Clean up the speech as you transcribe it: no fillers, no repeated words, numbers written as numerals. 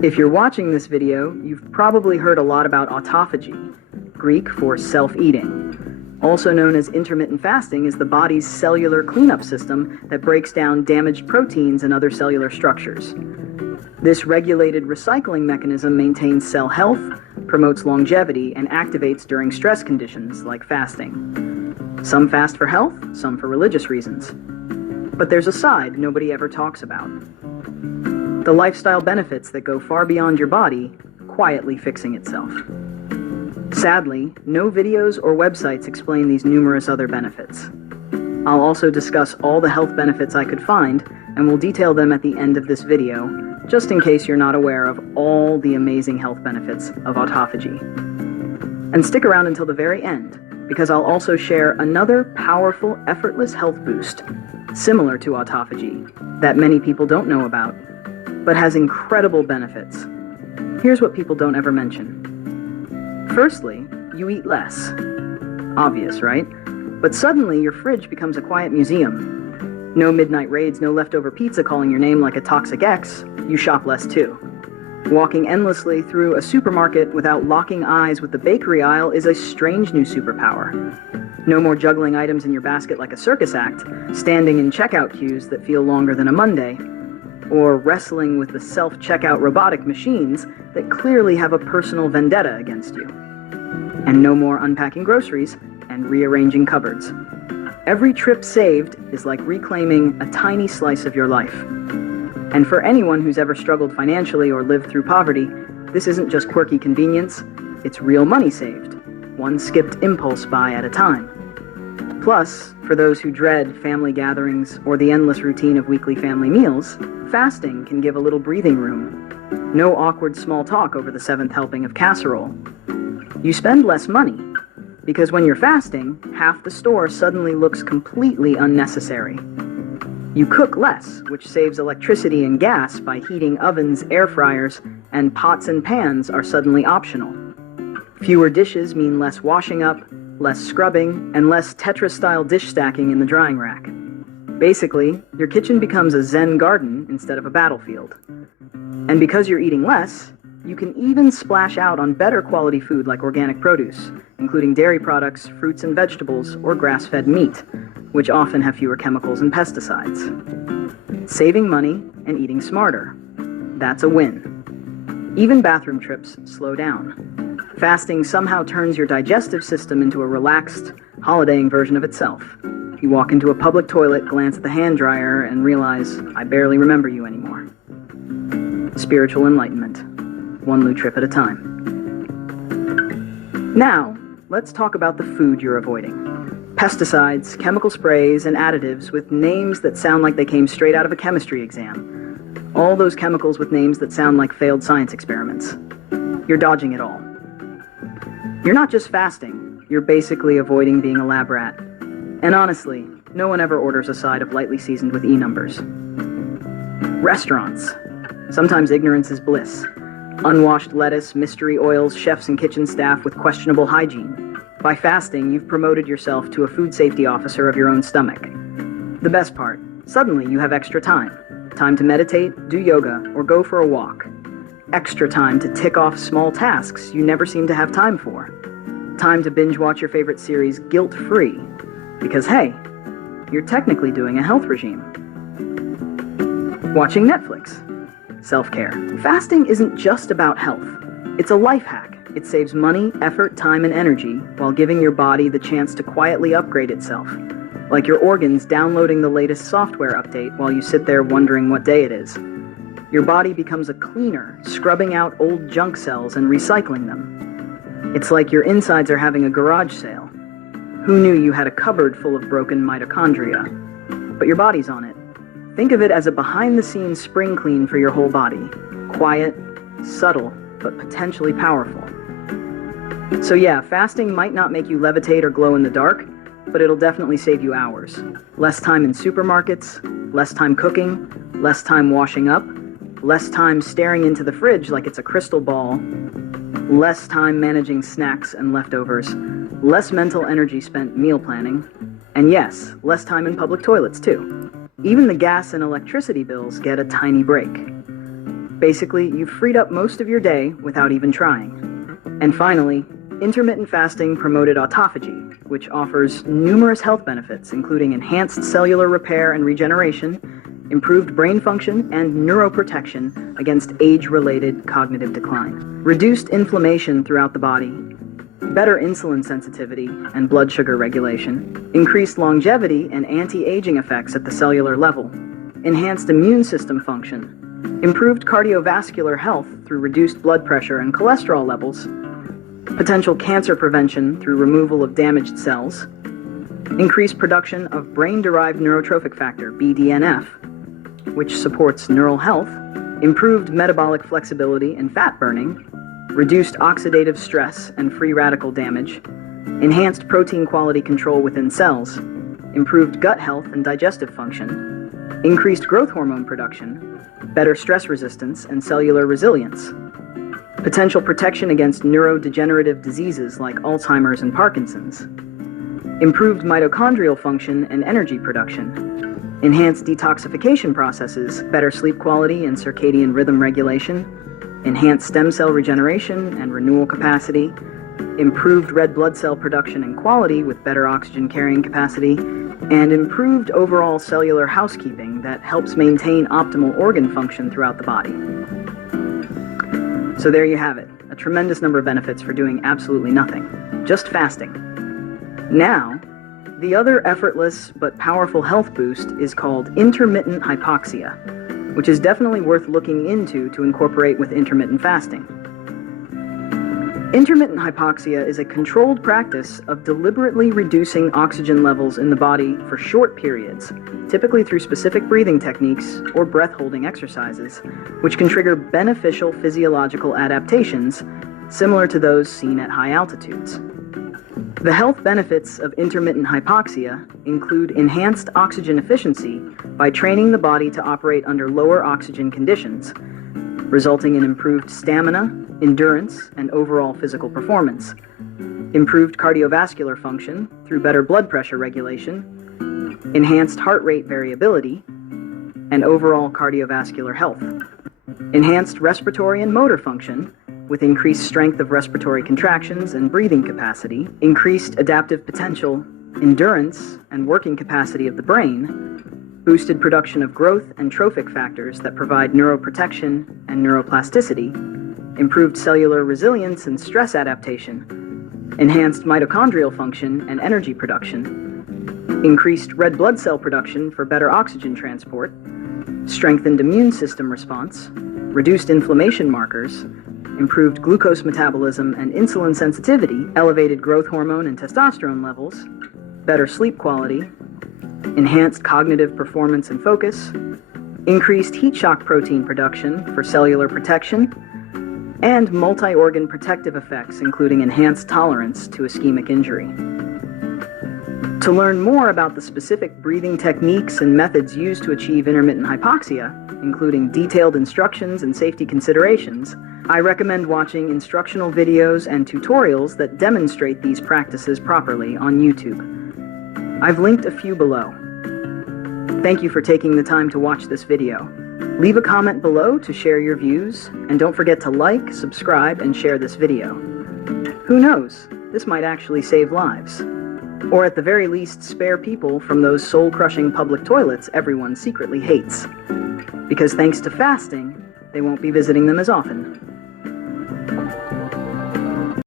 If you're watching this video, you've probably heard a lot about autophagy, Greek for self-eating. Also known as intermittent fasting is the body's cellular cleanup system that breaks down damaged proteins and other cellular structures. This regulated recycling mechanism maintains cell health, promotes longevity, and activates during stress conditions like fasting. Some fast for health, some for religious reasons. But there's a side nobody ever talks about. The lifestyle benefits that go far beyond your body quietly fixing itself. Sadly, no videos or websites explain these numerous other benefits. I'll also discuss all the health benefits I could find, and will detail them at the end of this video, just in case you're not aware of all the amazing health benefits of autophagy. And stick around until the very end, because I'll also share another powerful, effortless health boost, similar to autophagy, that many people don't know about, but has incredible benefits. Here's what people don't ever mention. Firstly, you eat less. Obvious, right? But suddenly your fridge becomes a quiet museum. No midnight raids, no leftover pizza calling your name like a toxic ex. You shop less too. Walking endlessly through a supermarket without locking eyes with the bakery aisle is a strange new superpower. No more juggling items in your basket like a circus act, standing in checkout queues that feel longer than a Monday, or wrestling with the self-checkout robotic machines that clearly have a personal vendetta against you. And no more unpacking groceries and rearranging cupboards. Every trip saved is like reclaiming a tiny slice of your life. And for anyone who's ever struggled financially or lived through poverty, this isn't just quirky convenience, it's real money saved, one skipped impulse buy at a time. Plus, for those who dread family gatherings or the endless routine of weekly family meals, fasting can give a little breathing room. No awkward small talk over the 7th helping of casserole. You spend less money, because when you're fasting, half the store suddenly looks completely unnecessary. You cook less, which saves electricity and gas by heating ovens, air fryers, and pots and pans are suddenly optional. Fewer dishes mean less washing up, less scrubbing, and less Tetris-style dish stacking in the drying rack. Basically, your kitchen becomes a Zen garden instead of a battlefield. And because you're eating less, you can even splash out on better quality food like organic produce, including dairy products, fruits and vegetables, or grass-fed meat, which often have fewer chemicals and pesticides. Saving money and eating smarter. That's a win. Even bathroom trips slow down. Fasting somehow turns your digestive system into a relaxed, holidaying version of itself. You walk into a public toilet, glance at the hand dryer, and realize, I barely remember you anymore. Spiritual enlightenment. One loo trip at a time. Now, let's talk about the food you're avoiding. Pesticides, chemical sprays, and additives with names that sound like they came straight out of a chemistry exam. All those chemicals with names that sound like failed science experiments. You're dodging it all. You're not just fasting, you're basically avoiding being a lab rat. And honestly, no one ever orders a side of lightly seasoned with E-numbers. Restaurants. Sometimes ignorance is bliss. Unwashed lettuce, mystery oils, chefs and kitchen staff with questionable hygiene. By fasting, you've promoted yourself to a food safety officer of your own stomach. The best part, suddenly you have extra time. Time to meditate, do yoga, or go for a walk. Extra time to tick off small tasks you never seem to have time for. Time to binge watch your favorite series guilt-free. Because hey, you're technically doing a health regime. Watching Netflix. Self-care. Fasting isn't just about health. It's a life hack. It saves money, effort, time, and energy while giving your body the chance to quietly upgrade itself. Like your organs downloading the latest software update while you sit there wondering what day it is. Your body becomes a cleaner, scrubbing out old junk cells and recycling them. It's like your insides are having a garage sale. Who knew you had a cupboard full of broken mitochondria? But your body's on it. Think of it as a behind-the-scenes spring clean for your whole body. Quiet, subtle, but potentially powerful. So yeah, fasting might not make you levitate or glow in the dark, but it'll definitely save you hours. Less time in supermarkets, less time cooking, less time washing up, less time staring into the fridge like it's a crystal ball, less time managing snacks and leftovers, less mental energy spent meal planning, and yes, less time in public toilets too. Even the gas and electricity bills get a tiny break. Basically, you've freed up most of your day without even trying. And finally, intermittent fasting promoted autophagy, which offers numerous health benefits, including enhanced cellular repair and regeneration, improved brain function, and neuroprotection against age-related cognitive decline, reduced inflammation throughout the body, better insulin sensitivity and blood sugar regulation, increased longevity and anti-aging effects at the cellular level, enhanced immune system function, improved cardiovascular health through reduced blood pressure and cholesterol levels, potential cancer prevention through removal of damaged cells, increased production of brain-derived neurotrophic factor, BDNF, which supports neural health, improved metabolic flexibility and fat burning, reduced oxidative stress and free radical damage, enhanced protein quality control within cells, improved gut health and digestive function, increased growth hormone production, better stress resistance and cellular resilience, potential protection against neurodegenerative diseases like Alzheimer's and Parkinson's, improved mitochondrial function and energy production, enhanced detoxification processes, better sleep quality and circadian rhythm regulation, enhanced stem cell regeneration and renewal capacity, improved red blood cell production and quality with better oxygen carrying capacity, and improved overall cellular housekeeping that helps maintain optimal organ function throughout the body. So there you have it, a tremendous number of benefits for doing absolutely nothing, just fasting. Now, the other effortless but powerful health boost is called intermittent hypoxia, which is definitely worth looking into to incorporate with intermittent fasting. Intermittent hypoxia is a controlled practice of deliberately reducing oxygen levels in the body for short periods, typically through specific breathing techniques or breath-holding exercises, which can trigger beneficial physiological adaptations similar to those seen at high altitudes. The health benefits of intermittent hypoxia include enhanced oxygen efficiency by training the body to operate under lower oxygen conditions, resulting in improved stamina, endurance, and overall physical performance, improved cardiovascular function through better blood pressure regulation, enhanced heart rate variability, and overall cardiovascular health, enhanced respiratory and motor function with increased strength of respiratory contractions and breathing capacity, increased adaptive potential, endurance, and working capacity of the brain, boosted production of growth and trophic factors that provide neuroprotection and neuroplasticity, improved cellular resilience and stress adaptation, enhanced mitochondrial function and energy production, increased red blood cell production for better oxygen transport, strengthened immune system response, reduced inflammation markers, improved glucose metabolism and insulin sensitivity, elevated growth hormone and testosterone levels, better sleep quality, enhanced cognitive performance and focus, increased heat shock protein production for cellular protection, and multi-organ protective effects, including enhanced tolerance to ischemic injury. To learn more about the specific breathing techniques and methods used to achieve intermittent hypoxia, including detailed instructions and safety considerations, I recommend watching instructional videos and tutorials that demonstrate these practices properly on YouTube. I've linked a few below. Thank you for taking the time to watch this video. Leave a comment below to share your views, and don't forget to like, subscribe, and share this video. Who knows, this might actually save lives. Or at the very least, spare people from those soul-crushing public toilets everyone secretly hates. Because thanks to fasting, they won't be visiting them as often.